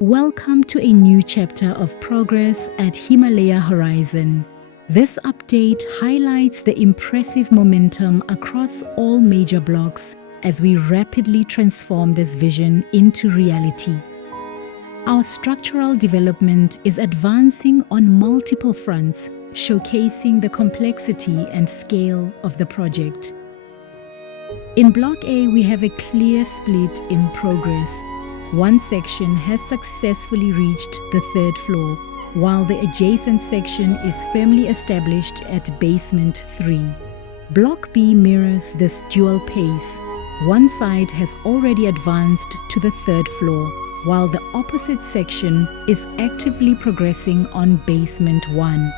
Welcome to a new chapter of progress at Himalaya Horizon. This update highlights the impressive momentum across all major blocks as we rapidly transform this vision into reality. Our structural development is advancing on multiple fronts, showcasing the complexity and scale of the project. In Block A, we have a clear split in progress. One section has successfully reached the third floor, while the adjacent section is firmly established at basement 3. Block B mirrors this dual pace. One side has already advanced to the third floor, while the opposite section is actively progressing on basement 1.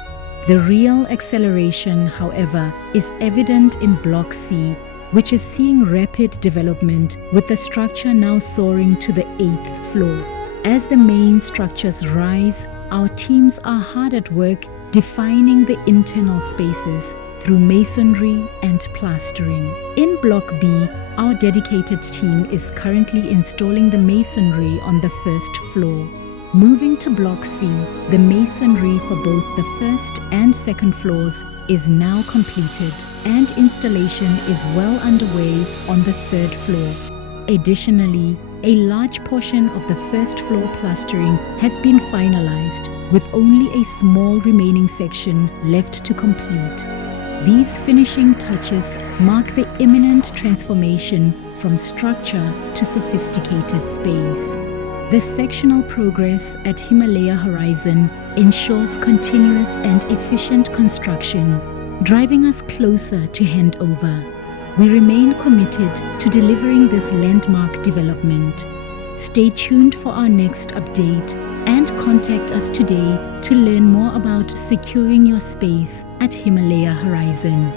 The real acceleration, however, is evident in Block C, which is seeing rapid development, with the structure now soaring to the 8th floor. As the main structures rise, our teams are hard at work defining the internal spaces through masonry and plastering. In Block B, our dedicated team is currently installing the masonry on the first floor. Moving to Block C, the masonry for both the first and second floors is now completed, and installation is well underway on the third floor. Additionally, a large portion of the first floor plastering has been finalized, with only a small remaining section left to complete. These finishing touches mark the imminent transformation from structure to sophisticated space. The sectional progress at Himalaya Horizon ensures continuous and efficient construction, driving us closer to handover. We remain committed to delivering this landmark development. Stay tuned for our next update and contact us today to learn more about securing your space at Himalaya Horizon.